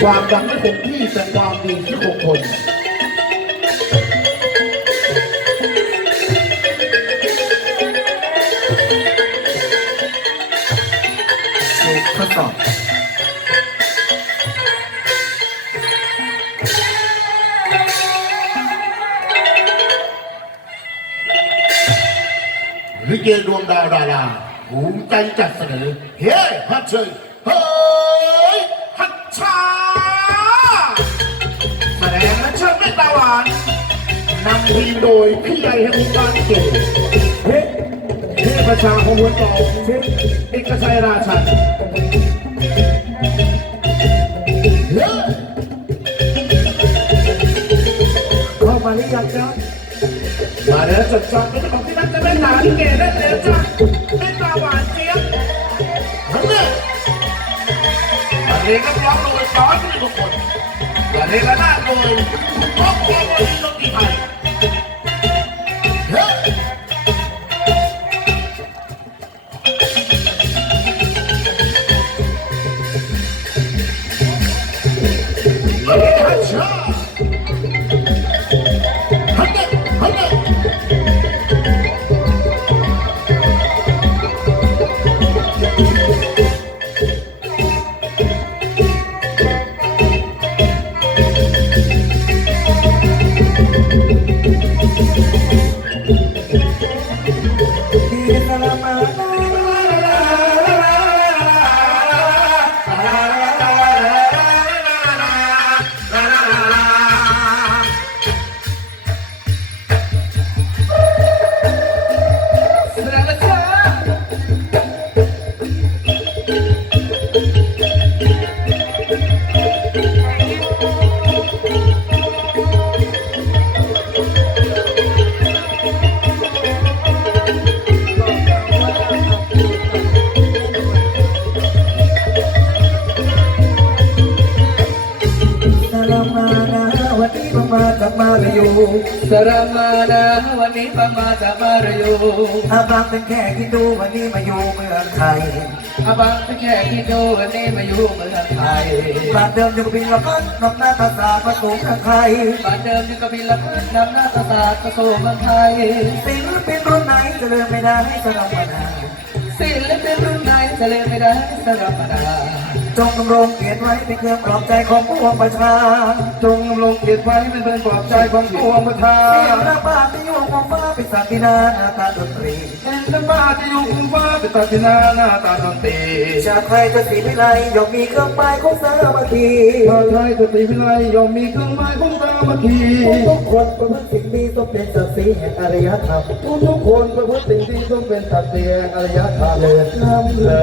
ความดังไม่คงที่แต่ความดีที่คงทนถูกทดสอบลิเกดวงดาวดาราภูมิใจจัดเสนอเฮ้ยฮัทเชยเฮ้ยฮัท ชาแสดงและเชิญเมตตาหวานนำทีมโดยพี่ใหญ่แห่งวงการเกเฮ้เฮ้ประชาของหัวต่อเฮ้เอกชัยราชันเฮ้เข้ามาหรือยังจ๊ะมาแล้วจดจำเป็นของที่นั่นจะเป็นหลานเก๋ได้แล้วจ้ะเป็นตาหวาน เรียนนักร้องโดยสอนทุกคนมาเรียนกันาดโดยครอบครัวบริสุทธิ์ไทยเจากมาลายูสรมานะวันนี้ประมาจะมาระยูอาบางเป็นแค่ที่ดูวันนี้มาอยู่เมืองไทยอาบังเป็นแค่ที่ดูวันนี้มาอยู่เมืองไทยบ้านเดิมอยู่กับบินละพันนอกหน้าภาษาผสมกับไทยบ้านเดิมอยู่กับพิลพันนำหน้าตาศาสตร์กระทรวงเมืองไทยศิลปินรุ่นไหนจะลืมไม่ได้สารมานาศิลปินรุ่นไหน จะเล่นไม่ได้สำหรับปดาจงดำรงเกียรติไว้เป็นเครื่องปลอบใจของปวงประชาจงลงเกียรติไว้เป็นเพื่อนปลอบใจของปวงประชาเสียงระบาดที่อยู่ของฟ้าเป็นสักดินาหน้าตาดนตรีเป็นน้ำบ้าที่อยู่คุ้มฟ้าเป็นตัดสินาหน้าตาดนตรีชาติไทยจะสีวิไลย่อมมีเครื่องหมายของสามัคคีชาติไทยสตรีวิไลยอมมีเครื่องหมายของสามัคคีทุกคนประพฤติสิ่งดีสมเป็นศักดิ์ศรีแห่งอารยธรรมทุกทุกๆคนประพฤติสิ่งที่ต้องเป็นตัดเตียงอารยธรรมเลิศล้ำเลิ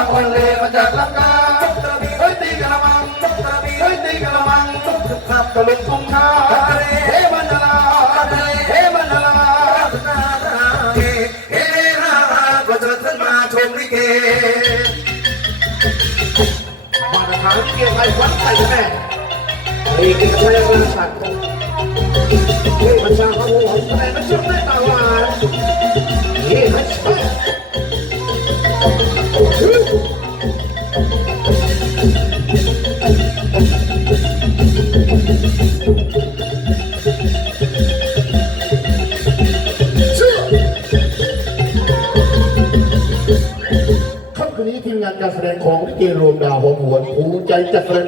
างคนเลมาจากลังกาเฮ้ยตีกระมังเฮ้ยตีกระมังจงคึกคักตะลุกทุ่งนาเฮ้มันนาลาเฮ้มันนาลาพัฒนาเฮเฮฮาฮาก็เชิญท่านมาชมลิเกมาตรฐานเกี่ยรติไทยวัดไทยแม่เอกเอกชัยราชันเฮ้ ค่ำคืนนี้ทีมงานการแสดงของลิเกรวมดาวหอมหวนภูมิใจจัดแสดง